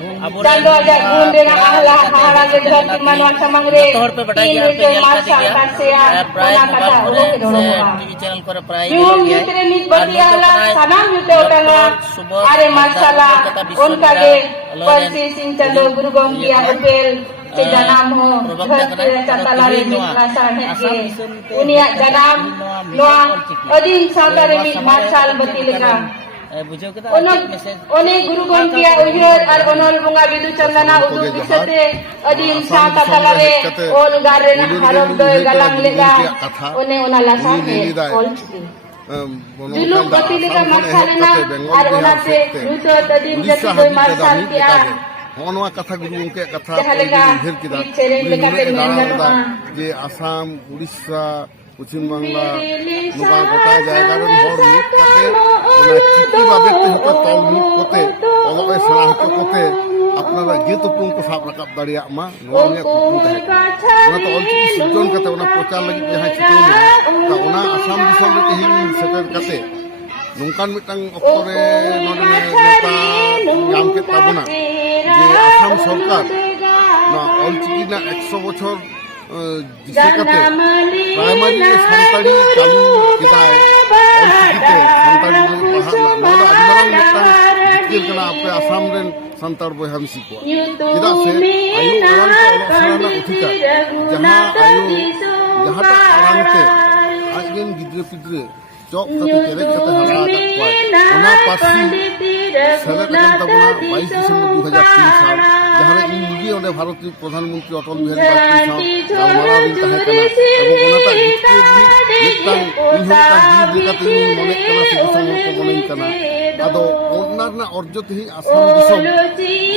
Chando aja gunde na ahla hara ge dhati manwa samang re tin re masal tasya ona kata ulo ke doro ba yum yutre nit batiala sanam yute otanga are masala onka ge persi sing chando guru gonggia upel janam ho dhati chatalare mit nasan he unia janam noa adin sautare mit masal batilika One guru gongkia uyur ar onol bunga bidu chandana udu bisate adin sa tatalare ol garena harom doy galang lega one ona lasa he ol chiki juluk batilika masalina ar onate ruto adin jati doy masal tia नवा कथा गुरु उनके कथा घेर किदा जे आसाम उड़ीसा पश्चिम बांगला नुका गोटा जायगा rain हर मिट काते ओना चिट्ठी बाबे ते हको तल मिट कोते ओलबे सेरा हको कोते आपनारा जेत उपरुम को साब रकाब दाड़िया मा नवा ने कुकु ताहे ओना तो ऑलचिकी सिजन काते ओना प्रचार लगी जहां चिट्ठी ता ओना आसाम दिसम रे तेहिन सेटर काते नोंकान मिटang अक्तरे नोडे नेता नाम के ताबना जे आसाम सरकार ना ऑलचिकी ना 100 বছর जिसेकाते प्राइमरी संताड़ी चालू किदाय ऑलचिकीते संताड़ी पढ़ा ना नोडा आदिमारांग मिटang जिकिर कना आपे आसाम रेन संताड़ बयहा मिसी को किदा से आयु आराम के ऑलसराना उठिका जहां आयु जहां तक आराम के आजन गिद्रे पिद्रे चौक कते केरे कते हरा का कोय ओना पासी सेलेक्ट करन तबना 22 दिसंबर 2003 साल जहां इन निजी ओंडे भारतीय प्रधानमंत्री अटल बिहारी वाजपेयी साहब मारा दिन ताहे कना एवं ओनाता जितके मिटang इनहोता जीव लेकाते मने कना से दिसम को मने कना आदो ओनारना अर्जते ही आसाम दिसम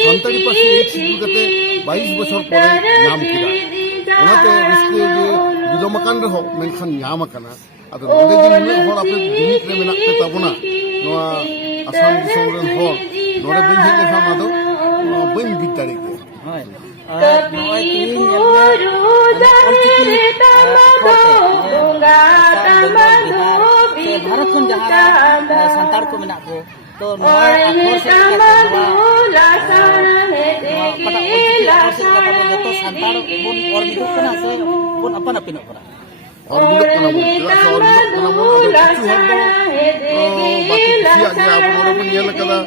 संताड़ी पासी एक सिटु कते 22 বছর পরে नाम किदा ओनाते रिस्के जे बिलोमकान रहो मेनखान नाम कना आदो नोडे दिन ने हर आपे जुमित रे मेनाक ते ताबना नोआ आसाम दिसम रेन हर नोडे बइन हेज लेखा आदो बइन बिदारे के हाय और नोय तीन भारत खन जहां संताड़ को मेना को तो नोय आखर से तो संताड़ बन और बिदु कना से बन अपन अपन करा और बुलक कना बोल किछु हर बाकी किया जे आबो नोरे बन येल कदा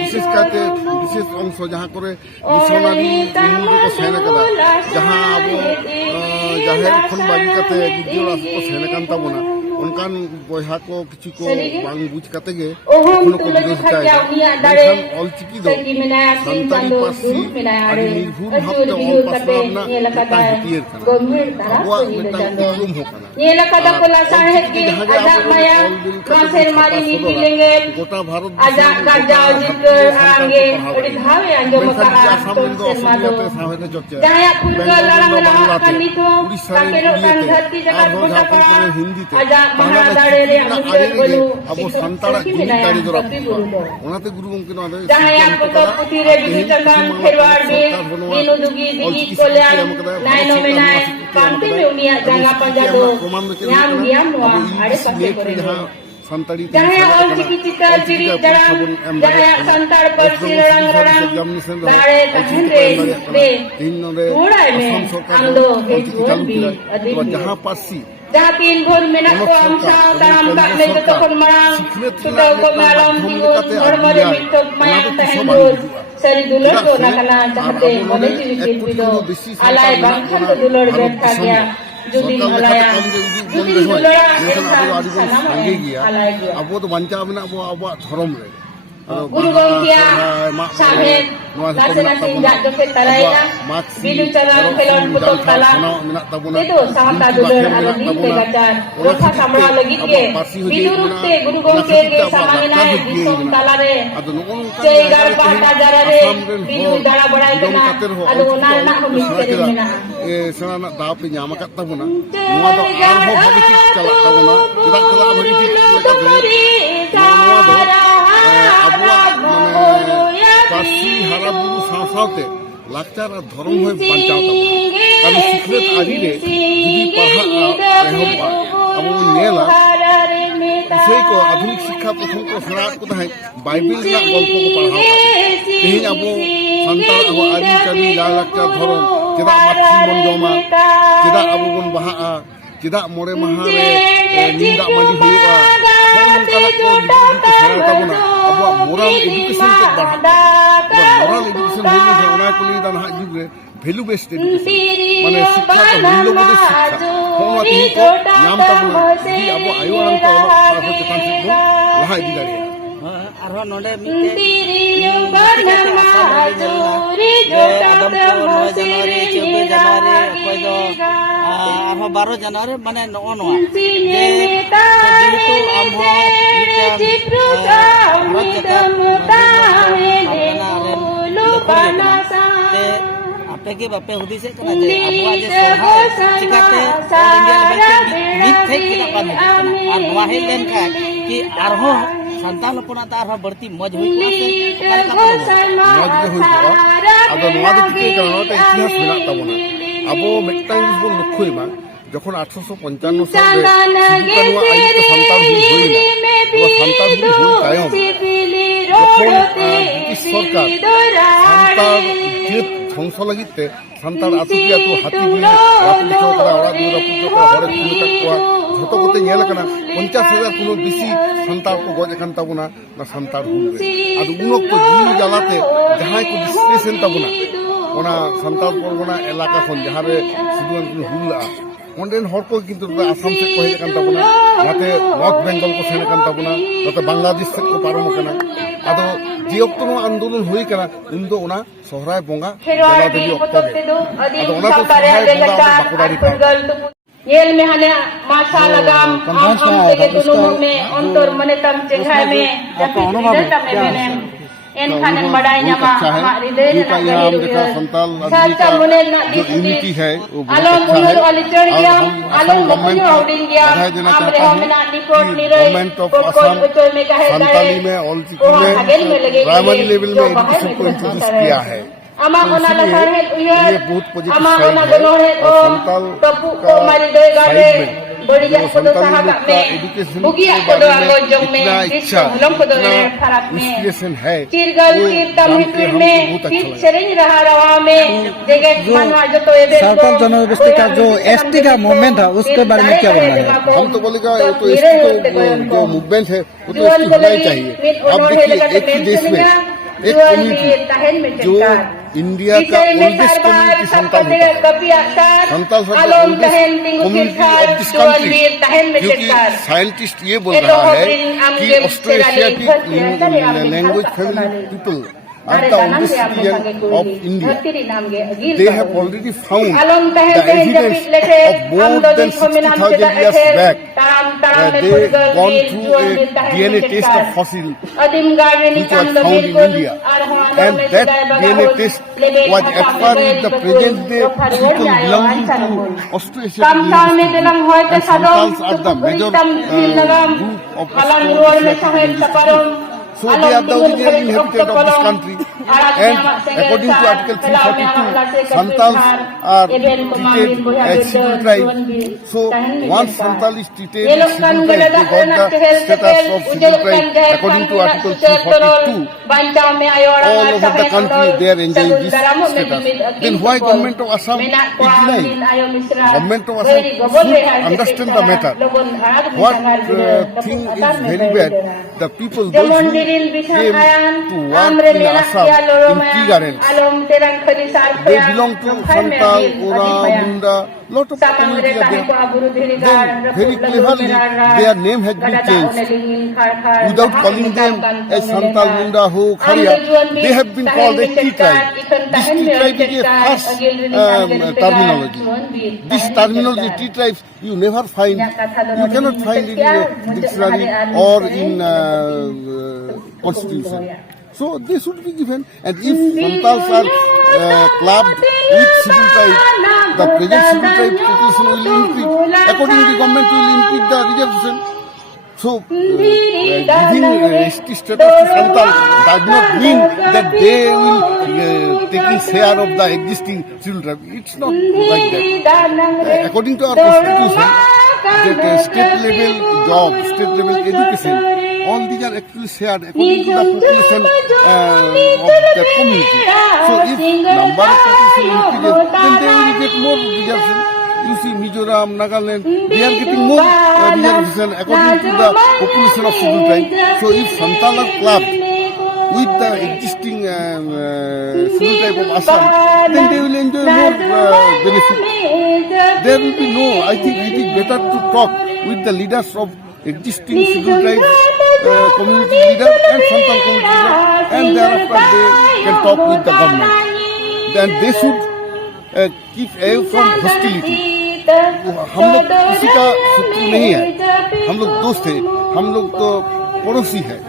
विशेष काते विशेष अंश जहां करे मिशनारी इनु को सेना कदा जहां आबो जाहेर खन बागी काते गिदियोला को सेना कान ताबोना उनकान बयहा को किछु को बांग बुझ काते गे कोनो को विरोध काय हम ऑलचिकी दो संताड़ी पासी आदि निर्भुल भाबते ऑल पासना ता हितियर कना अबवा मिटang उरुम हो कना येला कदा कोला साहे के आजा माया मासेर मारी नीति लेंगे गोटा भारत आजा गाजा जित आगे ओडी भावे अंजो मका तो मादो जहां फुलका लड़ंग लड़ा कनी तो काकेरो कान धरती जगत कोटा पड़ा हिंदी ते आजा महा दाड़े रे बोलू अब संताड़ा जिनी दाड़ी दरा ओनाते गुरु गंके न जहां को तो पुती रे बिदु चंदन खेरवाड़ दे बिनु दुगी दिगी कोल्यान नाइनो मेना कांते में उनिया जाला पंजा दो नाम दियाम नो आड़े पसे करे संताड़ी जहां और चिकित्सा चिरी जहां संताड़ पर सिरंग रंग दाड़े तहरे बे थोड़ा में आंदो हेजोन भी अधिक जहां पासी जहां तीन भोर मेना को हमसा ताम का ले तो कोन मरांग तुटो को मालम दिगो नॉर्मल मिटो माया तहदो सरी दुलर को नकना चाहते मोने चिविकिल बिदो आलाय बांखन तो दुलर बैठा गया जुदी मलाया जुदी दुलरा अब तो बंचा में अब अब धर्म रे गुरु गंकिया साहेब गासना सिंजा जो के तराइना बिलु चलान खेलोन पुतो तला itu sahata dulur alagi te gacar roha samra lagi ke bidu rutte guru gongke ke samangina disong talare cei gar pata jarare bidu dara badai kena adu nana ko misteri mena e sana da pe nyama kat tabuna noa do arho bhagi tik chala tabuna kida kida bhagi tik noa do abua mane pasi hara buru saasate लाचार और धर्म में बचाव तब सिखलेत आदि रे जुदी पढ़ा रहबा अब नेला विषय को आधुनिक शिक्षा प्रथम को सरात को है बाइबल ना गल्प को पढ़ाओ तेही अब santal abo ari-cari lalakar dhoron cedak matri mon joma cedak abo bon baha'a cedak more maha re nindak mandi huyu'a nongkanak ko dito sera tabona abo moral education ke barha moral education hoye je ona ko ni dan ha jugre value based education mane शिक्षा का मूल्यबोध शिक्षा होना चाहिए तो नाम tabona di abo ayo an ko ono chetan sik bo laha idi dare arho nonde Adampur 9 Januari 14 Januari okoy do arho 12 Januari mane no'o noa je jehetu amho ape ke bape hudise kana je abwa je sorhai chikate all india level te mit thai kita pan ar noa he len ka ki arho santal hopona ta arho barti moj hui ko se okale ka moj ge hui ko ado noa de kite kana ta ইতিহাস menak tabona abo mektang jis bon lokkhoy ma যখন 1855 সালে সিধু আইতে সন্তান হই না ও সন্তান হই কায়ম যখন ব্রিটিশ সরকার সন্তান যে ধ্বংস লাগিতে সন্তান আতুকি আতু হাতি বিলে রাপুল চৌকরা ওরা দুরা পুজো করে ঘরে খুলে কাটওয়া যত কতে ñel kana 50000 কোনো বেশি সন্তান কো গজ এখান তাবনা না সন্তান হুলবে আর উনক তো জিন জ্বালাতে যাহাই কো ডিসপ্রেশন তাবনা ওনা সন্তান পরগনা এলাকা খন যাহারে সিধুয়ান কোনো হুললা onren hor ko kintu asam se ko heje kan tabuna nate north bengal ko sene kan tabuna nate bangladesh se ko parom kana ado ji okto no andolon hui kana undo ona sohray bonga jala devi okto ado ona ko sohray bonga bakudari pa Yel में हने माशा लगाम आम के दोनों में अंतर मने तम चेहरा में en khanen badainya ma hidayah जिनका यहाँ हम देखा संताल आदमी का जो यूनिटी है वो बहुत alom अच्छा है ulur alichar और gya हम alom Assam government bukuni holding gya बधाई देना amre चाहता हूँ homena कि nikot nirai government of Assam Santali में ऑल चिकी में प्राइमरी लेवल में एजुकेशन को इंट्रोड्यूस किया है ama तो ona इसलिए lakar het uyar ये बहुत पॉजिटिव ama साइड ona है gonor het और संताल topu का ko mari doi side gare में bodi जो jak kodo संताली sahaga लोग का me एजुकेशन bugi के kodo बारे alo में jong me इतना इच्छा lom kodo इतना farak me इंस्पिरेशन है Cirgal वो cirtam जान के hitir हमको में बहुत अच्छा hit लगा sering raha rawa में जगह मनवा जो तो एबे सावताल जनगोष्ठी का जो एसटी का मूवमेंट है उसके बारे में क्या बोलना है? हम तो बोलेगा वो तो एसटी तो जो मूवमेंट है वो तो एसटी होना ही चाहिए अब देखिए एक ही देश में एक कम्युनिटी जो इंडिया का ओल्डेस्ट कम्युनिटी संताल होता है संताल सब oldest community of this country क्योंकि साइंटिस्ट ये बोल रहा है कि Austroasiatic language family people are the oldest citizen of India. They have already found the evidence of more than 60,000 years back. They gone through a DNA test of fossil which was found in India. And that DNA test was affirmed with the present day people belonging to Austrasiatic linguistic group. And Santals are the major group of Austrasiatic group. So they are the original inhabitant of this country. And according to Article 342, Santals are treated as civil tribe. So once Santal is treated as civil tribe, they got the status of civil tribe according to Article 342. All over the country they are enjoying this status. Then why government of Assam is denying? Government of Assam should understand the matter. What thing is very bad, the people, those who came to work in Assam in tea gardens, they belong to Santal, Ora, Munda, lot of communities are there. Then very cleverly their name has been changed. Without calling them as Santal, Munda, Ho, Kharia, they have been called a tea tribe. This tea tribe is a first terminology. This terminology, tea tribes, you never find, you cannot find it in a dictionary or in constitution. So they should be given. And if Santals are clubbed with civil tribe, the present civil tribe population will increase. Accordingly, the government will increase the reservation. So giving ST status to Santal does not mean that they will taking share of the existing civil tribe. It's not like that. According to our constitution, that state level job, state level education all these are actually shared according to the population of the community. So if number of population increases, then they will get more reservation. You see Mizoram, Nagaland, they are getting more reservation according to the population of scheduled tribe. So if Santal are clubbed with the existing scheduled tribe of Assam, then they will enjoy more benefit. There will be no, I think it is better to talk with the leaders of existing scheduled tribe community leader and Santal community leader, and thereafter they can talk with the government. Then they should keep away from hostility. हम लोग किसी का शत्रु नहीं है, हम लोग दोस्त हैं, हम लोग तो पड़ोसी हैं।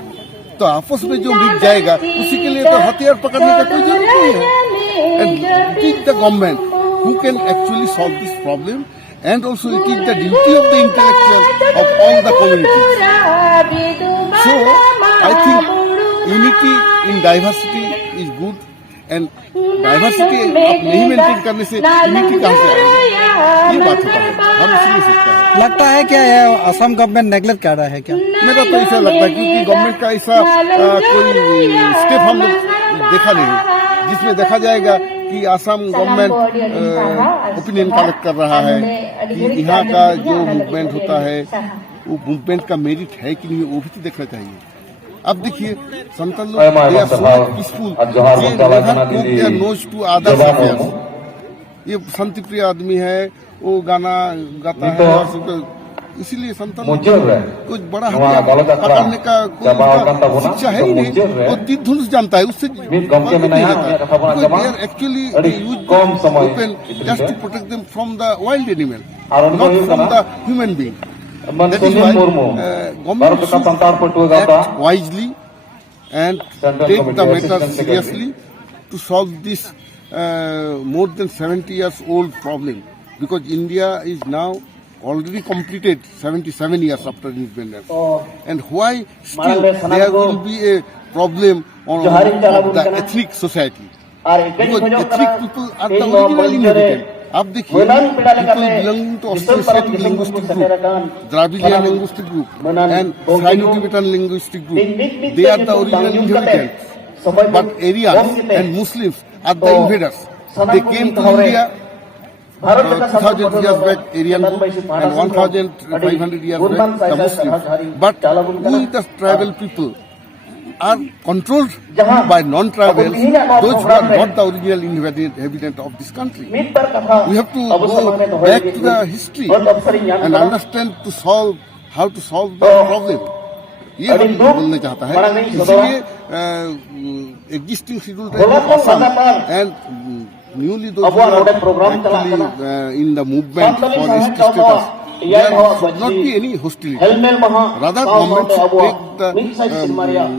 तो आपस में जो मिल जाएगा उसी के लिए तो हथियार पकड़ने का कोई जरूरत नहीं है। And it is the government who can actually solve this problem, and also it is the duty of the intellectuals of all the communities. So I think unity in diversity is good, and diversity आप नहीं maintain करने से unity कहाँ से आएगी? ये बात होता है, हम इसलिए सकते हैं। लगता है क्या ये असम गवर्नमेंट नेगलेक्ट कर रहा है क्या? मेरा तो ऐसा लगता है क्योंकि गवर्नमेंट का ऐसा कोई स्टेप हम लोग देखा नहीं, जिसमें देखा जाएगा कि आसाम गवर्नमेंट ओपिनियन कलेक्ट कर रहा है कि यहाँ का जो मूवमेंट होता है वो मूवमेंट का मेरिट है कि नहीं, वो भी तो देखना चाहिए। अब देखिए संतल लोग they are so peaceful, they never put their nose to others affairs. ये शांति प्रिय आदमी है, वो गाना गाता है और सब, इसीलिए संतल कुछ बड़ा हथियार पकड़ने का कोई शिक्षा है ही नहीं। वो तीन धनुष जानता है, उससे actually use weapon just to protect them from the wild animal, not from the human being. That is why government should act wisely and take the matter seriously to solve this more than 70 years old problem, because India is now already completed 77 years after independence, and why still there will be a problem on the ethnic society, because ethnic people are the original inhabitants. आप देखिए people belonging to Austrasiatic linguistic group, Dravidian linguistic group and Sino-Tibetan linguistic group, they are the original inhabitants, but Aryans and Muslims are the invaders. They came to India 2000 years back, Aryan group, and 1500 years back the Muslims, but we the tribal people are controlled by non-tribals, those who are not the original inhabitant of this country. We have to go back to the history and understand to solve how to solve the problem. ये हम बोलना चाहता है, इसलिए existing scheduled tribe of Assam and newly those who are actually in the movement for ST status, there should not be any hostility. Rather, government should take the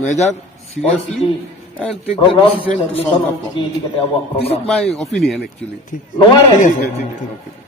measure seriously and take the decision to solve the problem. This is my opinion actually. ठीक है, ठीक है।